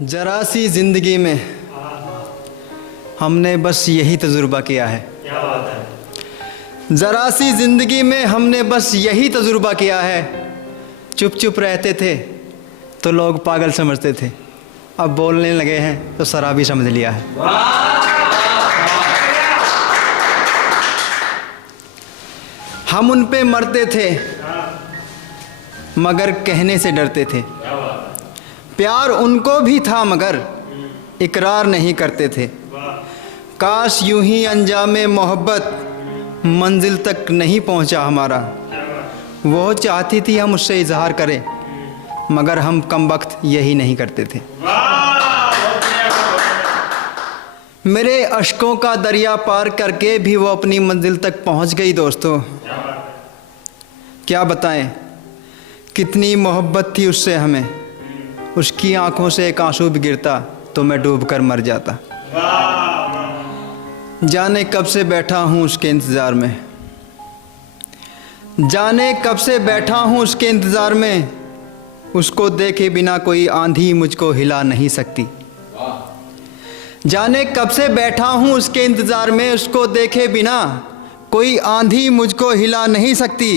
जरा सी ज़िंदगी में हमने बस यही तजुर्बा किया है। क्या बात है। ज़रा सी ज़िंदगी में हमने बस यही तजुर्बा किया है। चुप चुप रहते थे तो लोग पागल समझते थे, अब बोलने लगे हैं तो शराबी समझ लिया है। हम उन पे मरते थे मगर कहने से डरते थे। प्यार उनको भी था मगर इकरार नहीं करते थे। काश यूं ही अंजामे मोहब्बत मंजिल तक नहीं पहुंचा हमारा। वो चाहती थी हम उससे इजहार करें मगर हम कमबख्त यही नहीं करते थे। मेरे अश्कों का दरिया पार करके भी वो अपनी मंजिल तक पहुंच गई। दोस्तों क्या बताएं कितनी मोहब्बत थी उससे हमें। उसकी आंखों से एक आंसू भी गिरता तो मैं डूब कर मर जाता। जाने कब से बैठा हूँ उसके इंतज़ार में, जाने कब से बैठा हूँ उसके इंतज़ार में। उसको देखे बिना कोई आंधी मुझको हिला नहीं सकती। जाने कब से बैठा हूँ उसके इंतज़ार में, उसको देखे बिना कोई आंधी मुझको हिला नहीं सकती।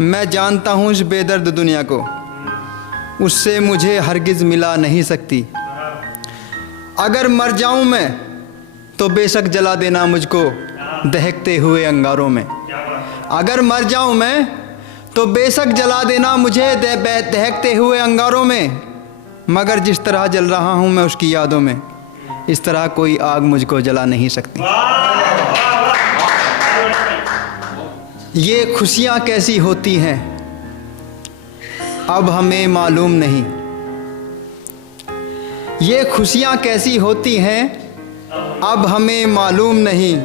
मैं जानता हूँ इस बेदर्द दुनिया को, उससे मुझे हरगिज़ मिला नहीं सकती। अगर मर जाऊँ मैं तो बेशक जला देना मुझको दहकते हुए अंगारों में। अगर मर जाऊँ मैं तो बेशक जला देना मुझे दहकते हुए अंगारों में। मगर जिस तरह जल रहा हूँ मैं उसकी यादों में, इस तरह कोई आग मुझको जला नहीं सकती। ये खुशियाँ कैसी होती हैं अब हमें मालूम नहीं। ये खुशियाँ कैसी होती हैं अब हमें मालूम नहीं।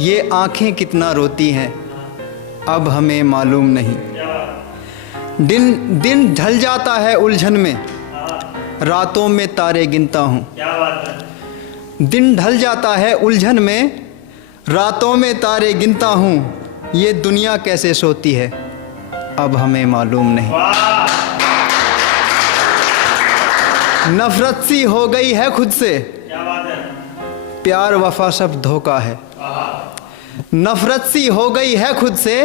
ये आँखें कितना रोती हैं अब हमें मालूम नहीं। दिन दिन ढल जाता है उलझन में, रातों में तारे गिनता हूँ। दिन ढल जाता है उलझन में, रातों में तारे गिनता हूँ। ये दुनिया कैसे सोती है अब हमें मालूम नहीं। नफरत सी हो गई है खुद से, प्यार वफा सब धोखा है। नफरत सी हो गई है खुद से,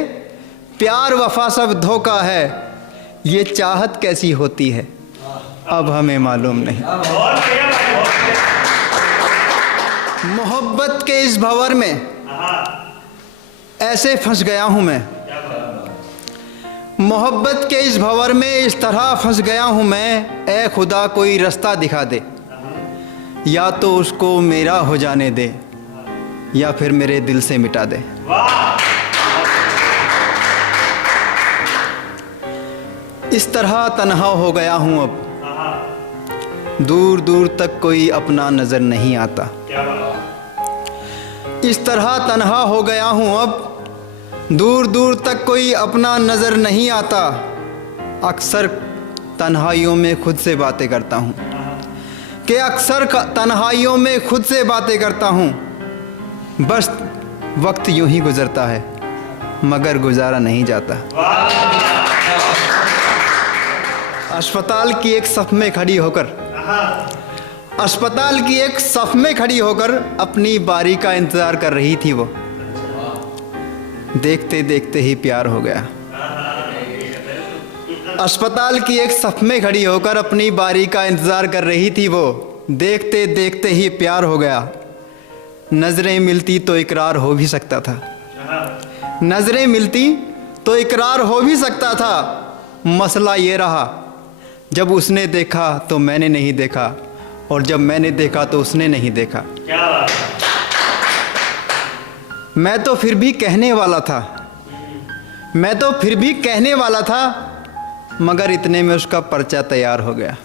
प्यार वफा सब धोखा है। ये चाहत कैसी होती है अब हमें मालूम नहीं। मोहब्बत के इस भंवर में ऐसे फंस गया हूँ मैं। मोहब्बत के इस भंवर में इस तरह फंस गया हूँ मैं। ए खुदा कोई रास्ता दिखा दे, या तो उसको मेरा हो जाने दे या फिर मेरे दिल से मिटा दे। इस तरह तन्हा हो गया हूँ अब, दूर दूर तक कोई अपना नज़र नहीं आता। इस तरह तन्हा हो गया हूँ अब, दूर दूर तक कोई अपना नज़र नहीं आता। अक्सर तन्हाइयों में खुद से बातें करता हूँ कि अक्सर तन्हाइयों में खुद से बातें करता हूँ। बस वक्त यूं ही गुज़रता है मगर गुजारा नहीं जाता। अस्पताल की एक सफ़ में खड़ी होकर, अस्पताल की एक सफ़ में खड़ी होकर अपनी बारी का इंतज़ार कर रही थी वो। देखते देखते ही प्यार हो गया। अस्पताल की एक सफ़ में खड़ी होकर अपनी बारी का इंतज़ार कर रही थी वो। देखते देखते ही प्यार हो गया। नज़रें मिलती तो इकरार हो भी सकता था, नज़रें मिलती तो इकरार हो भी सकता था। मसला ये रहा जब उसने देखा तो मैंने नहीं देखा, और जब मैंने देखा तो उसने नहीं देखा। क्या बात है। मैं तो फिर भी कहने वाला था, मैं तो फिर भी कहने वाला था, मगर इतने में उसका पर्चा तैयार हो गया।